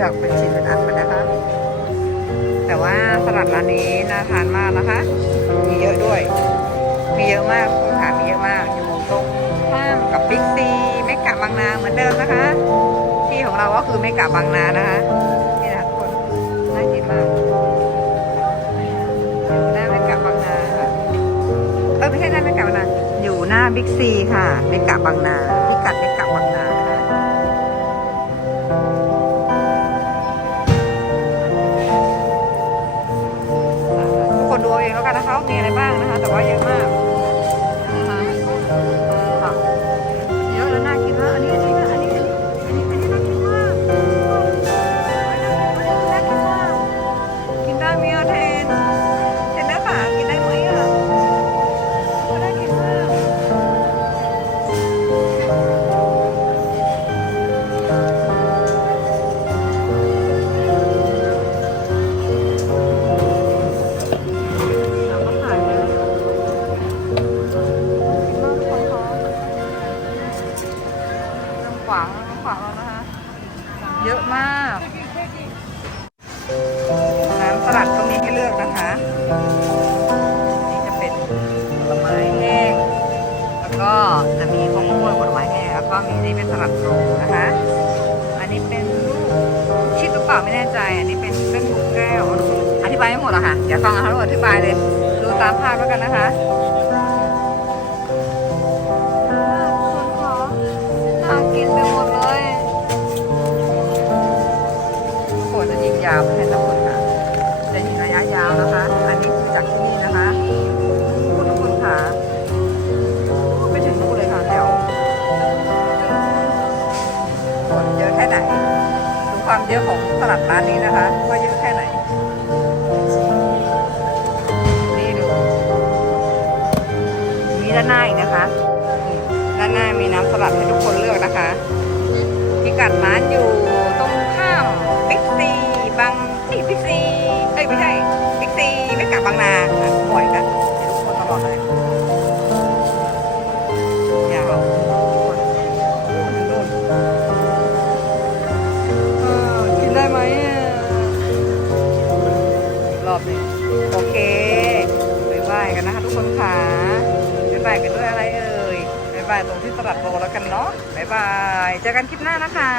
ลือกเป็นชิ้นเป็นอันไปนะคะ แต่ว่าสลัดร้านนี้น่าทานมากนะคะ มีเยอะด้วย มีเยอะมากคุณค่ะมีเยอะมากอยู่ตรงข้ามกับบิ๊กซีเมกะบางนาเหมือนเดิมนะคะ ที่ของเราก็คือเมกะบางนานะคะนี่นะทุกคนน่ากินมากอยู่หน้าเมกะบางนาค่ะเออไม่ใช่หน้าเมกะบางนาอยู่หน้าบิ๊กซีค่ะเมกะบางนา นนะคะว่ามีอะไรบ้างนะคะ แต่ว่าเยอะมากนะคะค่ะเยอะแล้วน่ากินมากอันนี้อันนี้อันนี้อันนี้อันนี้น่ากินมากน่ากินมากกินได้ไหมอะเทนเท วางขวางแล้วนะคะ เยอะมาก น้ำสลัดก็มีให้เลือกนะคะ นี่จะเป็นผลไม้แห้ง แล้วก็จะมีข้าวโพดผลไม้แห้งแล้วก็มีนี่เป็นสลัดโรนะคะ อันนี้เป็นลูกชิดหรือเปล่าไม่แน่ใจ อันนี้เป็นเป็นลูกแก้ว อธิบายไม่หมดหรอกค่ะ เดี๋ยวฟังเขาอธิบายเลย ดูตามภาพแล้วกันนะคะ เยอะของตลาดร้านนี้นะคะว่าเยอะแค่ไหน นี่ดูมีด้านหน้าอีกนะคะ ด้านหน้ามีน้ำสลัดให้ทุกคนเลือกนะคะ พิกัดร้านอยู่ตรงข้ามบิ๊กซีบางที่บิ๊กซี โอเค ไปไหว้กันนะคะทุกคนค่ะบ๊ายบายกันด้วยอะไรเอ่ยไปไหว้ตรงที่ตลาดโลแล้วกันเนาะบ๊ายบายเจอกันคลิปหน้านะคะ